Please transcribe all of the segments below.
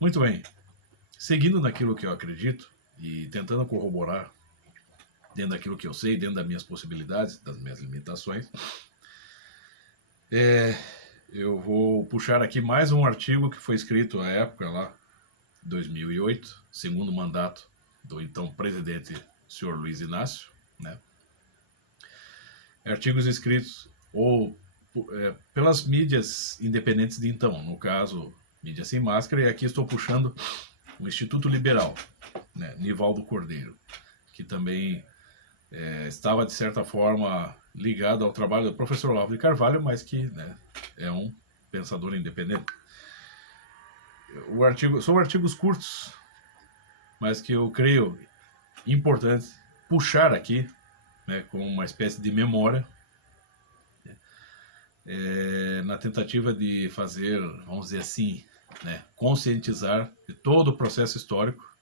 Muito bem. Seguindo naquilo que eu acredito e tentando corroborar dentro daquilo que eu sei, dentro das minhas possibilidades, das minhas limitações, eu vou puxar aqui mais um artigo que foi escrito à época lá, 2008, segundo mandato do então presidente senhor Luiz Inácio, né? Artigos escritos pelas mídias independentes de então, no caso, Mídia Sem Máscara, e aqui estou puxando o Instituto Liberal, né, Nivaldo Cordeiro, que também estava, de certa forma, ligado ao trabalho do professor Olavo de Carvalho, mas que, né, é um pensador independente. São artigos curtos, mas que eu creio importante puxar aqui, né, como uma espécie de memória, na tentativa de fazer, vamos dizer assim, né, conscientizar de todo o processo histórico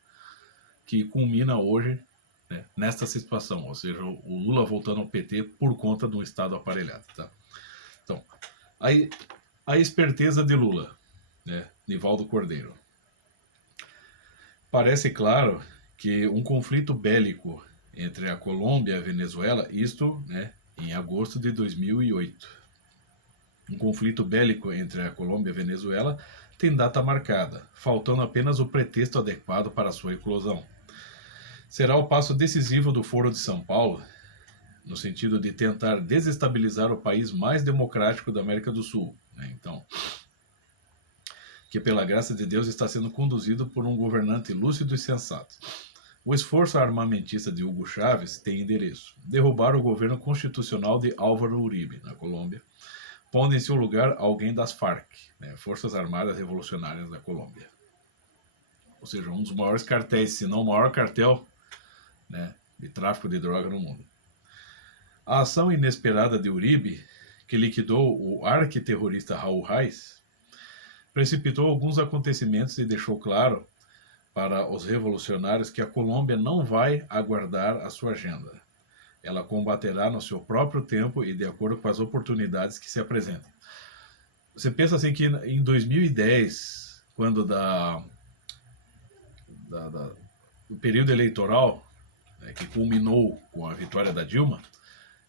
que culmina hoje, né, nesta situação, ou seja, o Lula voltando ao PT por conta de um Estado aparelhado. Tá? Então, a esperteza de Lula, né, Nivaldo Cordeiro. Parece claro que um conflito bélico entre a Colômbia e a Venezuela, isto, né, em agosto de 2008. Um conflito bélico entre a Colômbia e a Venezuela tem data marcada, faltando apenas o pretexto adequado para sua eclosão. Será o passo decisivo do Foro de São Paulo, no sentido de tentar desestabilizar o país mais democrático da América do Sul. Né? Então, que pela graça de Deus está sendo conduzido por um governante lúcido e sensato. O esforço armamentista de Hugo Chávez tem endereço: derrubar o governo constitucional de Álvaro Uribe, na Colômbia, pondo em seu lugar alguém das FARC, né, Forças Armadas Revolucionárias da Colômbia. Ou seja, um dos maiores cartéis, se não o maior cartel, né, de tráfico de droga no mundo. A ação inesperada de Uribe, que liquidou o arquiterrorista Raul Reis, precipitou alguns acontecimentos e deixou claro para os revolucionários que a Colômbia não vai aguardar a sua agenda. Ela combaterá no seu próprio tempo e de acordo com as oportunidades que se apresentem. Você pensa assim que em 2010, quando o período eleitoral, né, que culminou com a vitória da Dilma,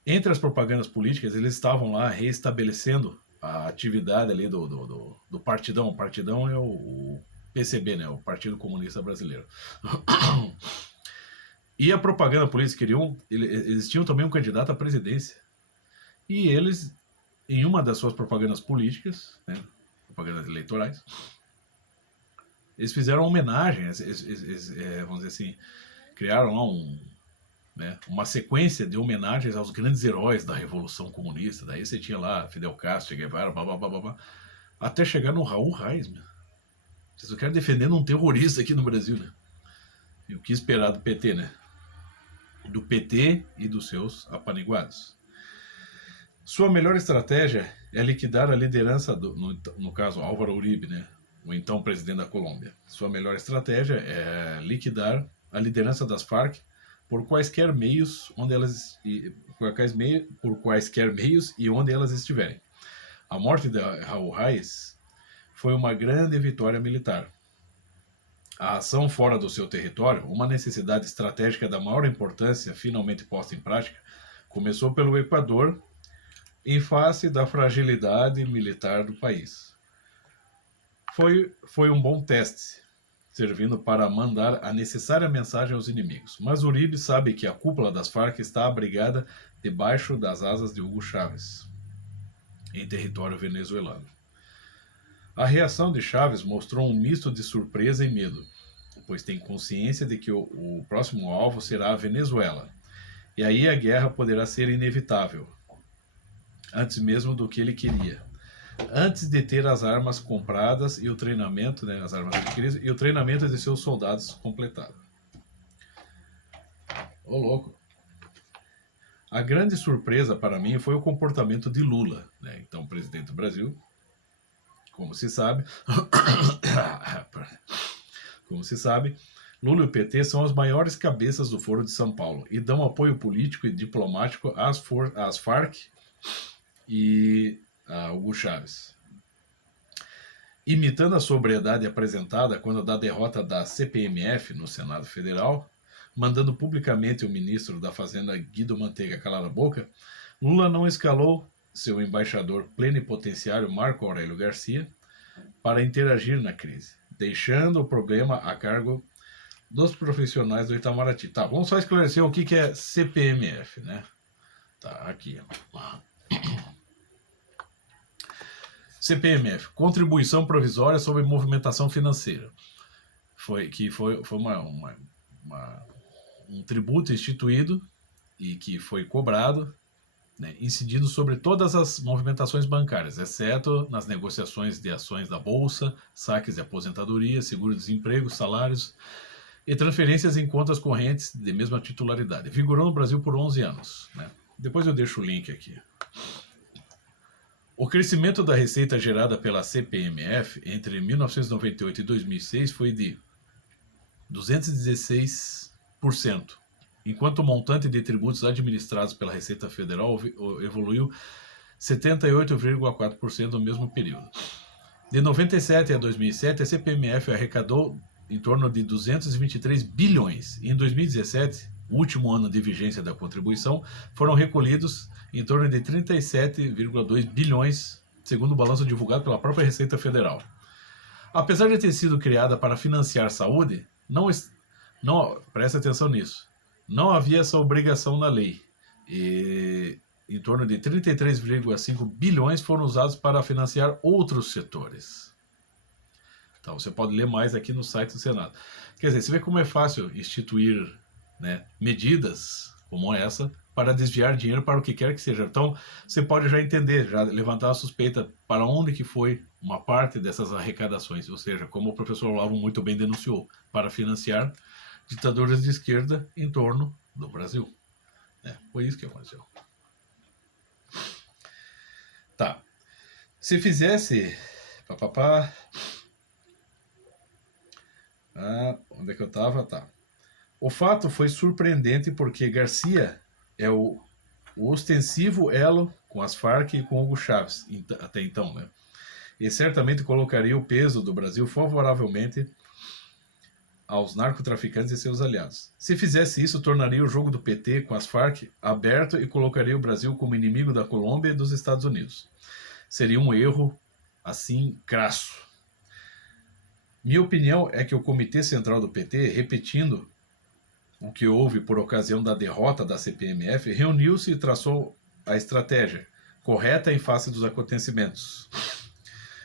entre as propagandas políticas, eles estavam lá reestabelecendo a atividade ali do partidão. O partidão é o PCB, né, o Partido Comunista Brasileiro. E a propaganda política queriam, eles tinham também um candidato à presidência. E eles, em uma das suas propagandas políticas, né, propagandas eleitorais, eles fizeram uma homenagem, vamos dizer assim, criaram lá uma sequência de homenagens aos grandes heróis da Revolução Comunista. Daí você tinha lá Fidel Castro, Che Guevara, blá, até chegar no Raul Reis, meu. Vocês só querem defendendo um terrorista aqui no Brasil, né? E o que esperar do PT, né? Do PT e dos seus apaniguados. Sua melhor estratégia é liquidar a liderança, no caso Álvaro Uribe, né? O então presidente da Colômbia. Sua melhor estratégia é liquidar a liderança das Farc por quaisquer meios e onde elas estiverem. A morte de Raul Reis foi uma grande vitória militar. A ação fora do seu território, uma necessidade estratégica da maior importância finalmente posta em prática, começou pelo Equador em face da fragilidade militar do país. Foi um bom teste, servindo para mandar a necessária mensagem aos inimigos. Mas Uribe sabe que a cúpula das Farc está abrigada debaixo das asas de Hugo Chávez, em território venezuelano. A reação de Chávez mostrou um misto de surpresa e medo, pois tem consciência de que o próximo alvo será a Venezuela. E aí a guerra poderá ser inevitável, antes mesmo do que ele queria. Antes de ter as armas compradas e o treinamento, né, as armas adquiridas e o treinamento de seus soldados completado. Ô louco. A grande surpresa para mim foi o comportamento de Lula, né, então presidente do Brasil. Como se sabe, Lula e o PT são as maiores cabeças do Foro de São Paulo e dão apoio político e diplomático às Farc e a Hugo Chávez. imitando a sobriedade apresentada quando da derrota da CPMF no Senado Federal, mandando publicamente o ministro da Fazenda Guido Mantega calar a boca, Lula não escalou seu embaixador plenipotenciário Marco Aurélio Garcia para interagir na crise, deixando o problema a cargo dos profissionais do Itamaraty. Tá, vamos só esclarecer o que é CPMF, né? Tá, aqui. CPMF, Contribuição Provisória sobre Movimentação Financeira. Foi um tributo instituído e que foi cobrado, né, incidindo sobre todas as movimentações bancárias, exceto nas negociações de ações da Bolsa, saques de aposentadoria, seguro-desemprego, salários e transferências em contas correntes de mesma titularidade. Vigorou no Brasil por 11 anos. Né? Depois eu deixo o link aqui. O crescimento da receita gerada pela CPMF entre 1998 e 2006 foi de 216%, enquanto o montante de tributos administrados pela Receita Federal evoluiu 78,4% no mesmo período. De 97 a 2007, a CPMF arrecadou em torno de 223 bilhões. E em 2017, o último ano de vigência da contribuição, foram recolhidos em torno de 37,2 bilhões, segundo o balanço divulgado pela própria Receita Federal. Apesar de ter sido criada para financiar saúde, não preste atenção nisso, não havia essa obrigação na lei. E em torno de 33,5 bilhões foram usados para financiar outros setores. Então, você pode ler mais aqui no site do Senado. Quer dizer, você vê como é fácil instituir, né, medidas como essa para desviar dinheiro para o que quer que seja. Então, você pode já entender, já levantar a suspeita para onde que foi uma parte dessas arrecadações, ou seja, como o professor Olavo muito bem denunciou, para financiar ditaduras de esquerda em torno do Brasil. Foi isso que aconteceu. Tá. Se fizesse... onde é que eu estava? Tá. O fato foi surpreendente porque Garcia é o ostensivo elo com as Farc e com Hugo Chávez, até então, né? E certamente colocaria o peso do Brasil favoravelmente aos narcotraficantes e seus aliados. Se fizesse isso, tornaria o jogo do PT com as Farc aberto e colocaria o Brasil como inimigo da Colômbia e dos Estados Unidos. Seria um erro, assim, crasso. Minha opinião é que o Comitê Central do PT, repetindo o que houve por ocasião da derrota da CPMF, reuniu-se e traçou a estratégia correta em face dos acontecimentos.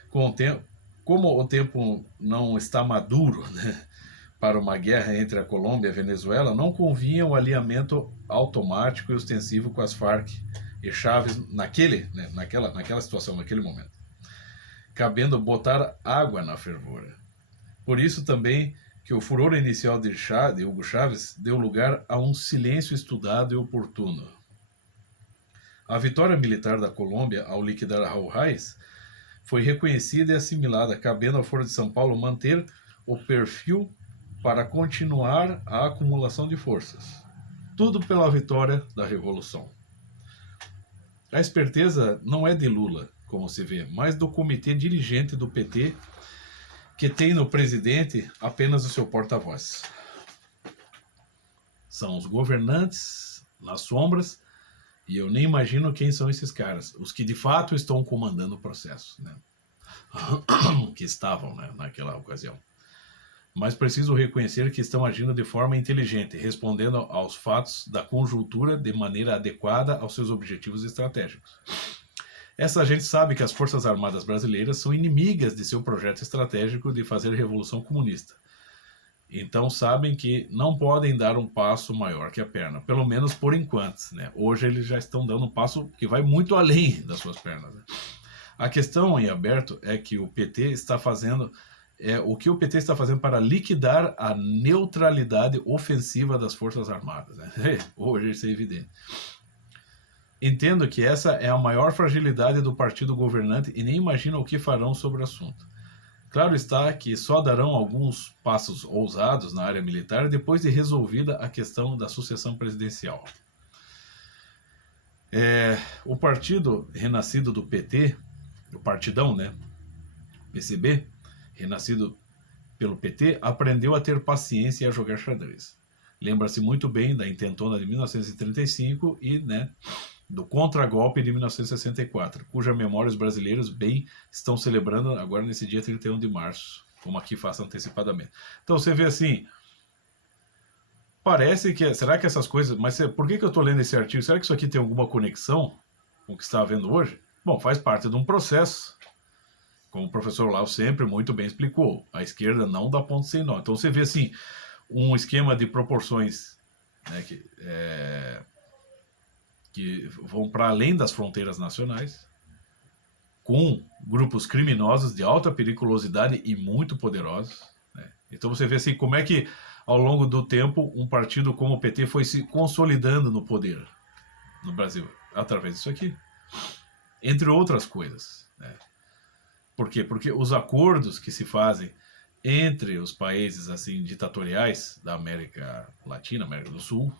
Como o tempo não está maduro, né, para uma guerra entre a Colômbia e a Venezuela, não convinha o alinhamento automático e ostensivo com as Farc e Chávez naquela situação, naquele momento, cabendo botar água na fervura. Por isso também que o furor inicial de Hugo Chávez deu lugar a um silêncio estudado e oportuno. A vitória militar da Colômbia ao liquidar Raul Reis foi reconhecida e assimilada, cabendo ao Foro de São Paulo manter o perfil para continuar a acumulação de forças. Tudo pela vitória da Revolução. A esperteza não é de Lula, como se vê, mas do comitê dirigente do PT, que tem no presidente apenas o seu porta-voz. São os governantes nas sombras, e eu nem imagino quem são esses caras, os que de fato estão comandando o processo, né? Que estavam, né, naquela ocasião. Mas preciso reconhecer que estão agindo de forma inteligente, respondendo aos fatos da conjuntura de maneira adequada aos seus objetivos estratégicos. Essa gente sabe que as Forças Armadas brasileiras são inimigas de seu projeto estratégico de fazer revolução comunista. Então sabem que não podem dar um passo maior que a perna, pelo menos por enquanto, né? Hoje eles já estão dando um passo que vai muito além das suas pernas, né? A questão em aberto é que o PT está fazendo... o que o PT está fazendo para liquidar a neutralidade ofensiva das Forças Armadas, né? Hoje isso é evidente. Entendo que essa é a maior fragilidade do partido governante e nem imagino o que farão sobre o assunto. Claro está que só darão alguns passos ousados na área militar depois de resolvida a questão da sucessão presidencial. O partido renascido do PT, o partidão, né? PCB, renascido pelo PT, aprendeu a ter paciência e a jogar xadrez. Lembra-se muito bem da intentona de 1935 e, né, do contragolpe de 1964, cuja memória os brasileiros bem estão celebrando agora nesse dia 31 de março, como aqui faço antecipadamente. Então você vê assim, parece que, será que essas coisas, mas por que eu estou lendo esse artigo? Será que isso aqui tem alguma conexão com o que está havendo hoje? Bom, faz parte de um processo, como o professor Olavo sempre muito bem explicou, a esquerda não dá ponto sem nó. Então você vê assim, um esquema de proporções, né, que vão para além das fronteiras nacionais, com grupos criminosos de alta periculosidade e muito poderosos, né? Então você vê assim, como é que ao longo do tempo um partido como o PT foi se consolidando no poder no Brasil, através disso aqui, entre outras coisas, né? Por quê? Porque os acordos que se fazem entre os países assim ditatoriais da América Latina, América do Sul,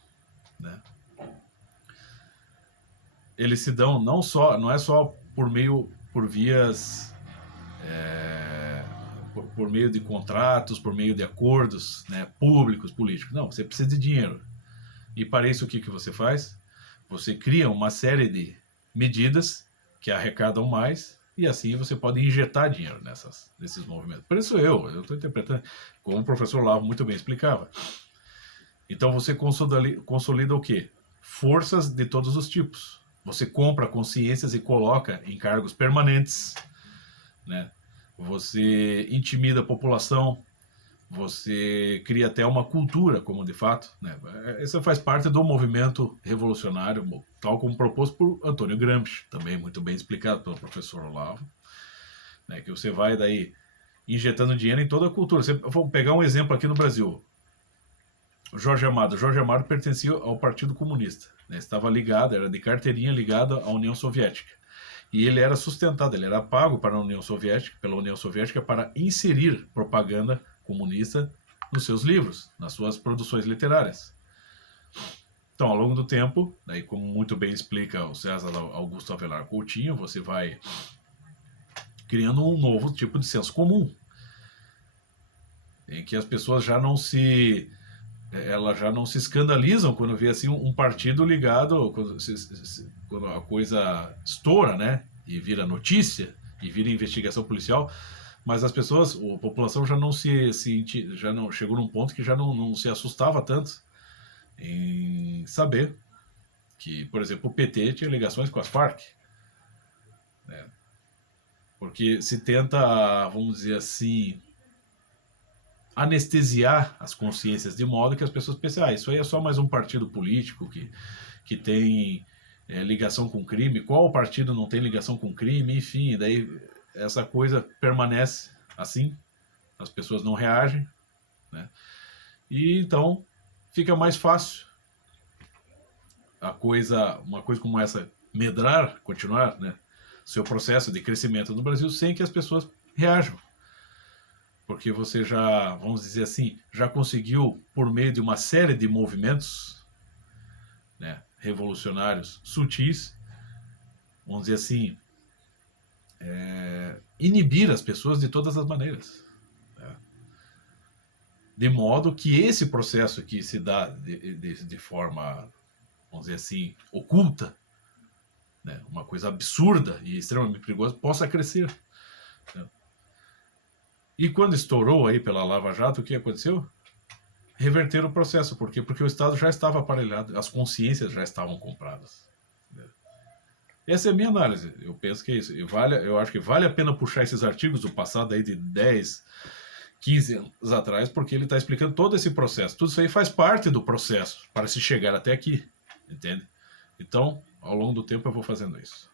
né, eles se dão não é só por vias, por meio de contratos, por meio de acordos, né, públicos, políticos. Não, você precisa de dinheiro. E para isso o que você faz? Você cria uma série de medidas que arrecadam mais e assim você pode injetar dinheiro nesses movimentos. Por isso eu estou interpretando, como o professor Olavo muito bem explicava. Então você consolida o quê? Forças de todos os tipos. Você compra consciências e coloca em cargos permanentes, né? Você intimida a população, você cria até uma cultura, como de fato, né? Isso faz parte do movimento revolucionário, tal como proposto por Antônio Gramsci, também muito bem explicado pelo professor Olavo, né? Que você vai daí injetando dinheiro em toda a cultura. Vamos pegar um exemplo aqui no Brasil. Jorge Amado pertencia ao Partido Comunista, né? Estava ligado, era de carteirinha ligado à União Soviética. E ele era sustentado, ele era pago pela União Soviética para inserir propaganda comunista nos seus livros, nas suas produções literárias. Então, ao longo do tempo, daí, como muito bem explica o César Augusto Avelar Coutinho, você vai criando um novo tipo de senso comum, em que as pessoas elas já não se escandalizam quando vê assim um partido ligado, quando a coisa estoura, né, e vira notícia e vira investigação policial, mas as pessoas, a população já não já não chegou num ponto que já não se assustava tanto em saber que, por exemplo, o PT tinha ligações com as Farc, né, porque se tenta, vamos dizer assim, anestesiar as consciências de modo que as pessoas pensem, isso aí é só mais um partido político que tem ligação com crime, qual partido não tem ligação com crime, enfim, daí essa coisa permanece assim, as pessoas não reagem, né? E então fica mais fácil uma coisa como essa medrar, continuar, né, seu processo de crescimento no Brasil sem que as pessoas reajam. Porque você já, vamos dizer assim, já conseguiu, por meio de uma série de movimentos, né, revolucionários sutis, vamos dizer assim, inibir as pessoas de todas as maneiras, né? De modo que esse processo que se dá de forma, vamos dizer assim, oculta, né, uma coisa absurda e extremamente perigosa, possa crescer, né? E quando estourou aí pela Lava Jato, o que aconteceu? Reverter o processo. Por quê? Porque o Estado já estava aparelhado, as consciências já estavam compradas. Essa é a minha análise. Eu penso que é isso. Eu acho que vale a pena puxar esses artigos do passado aí de 10, 15 anos atrás, porque ele está explicando todo esse processo. Tudo isso aí faz parte do processo para se chegar até aqui. Entende? Então, ao longo do tempo eu vou fazendo isso.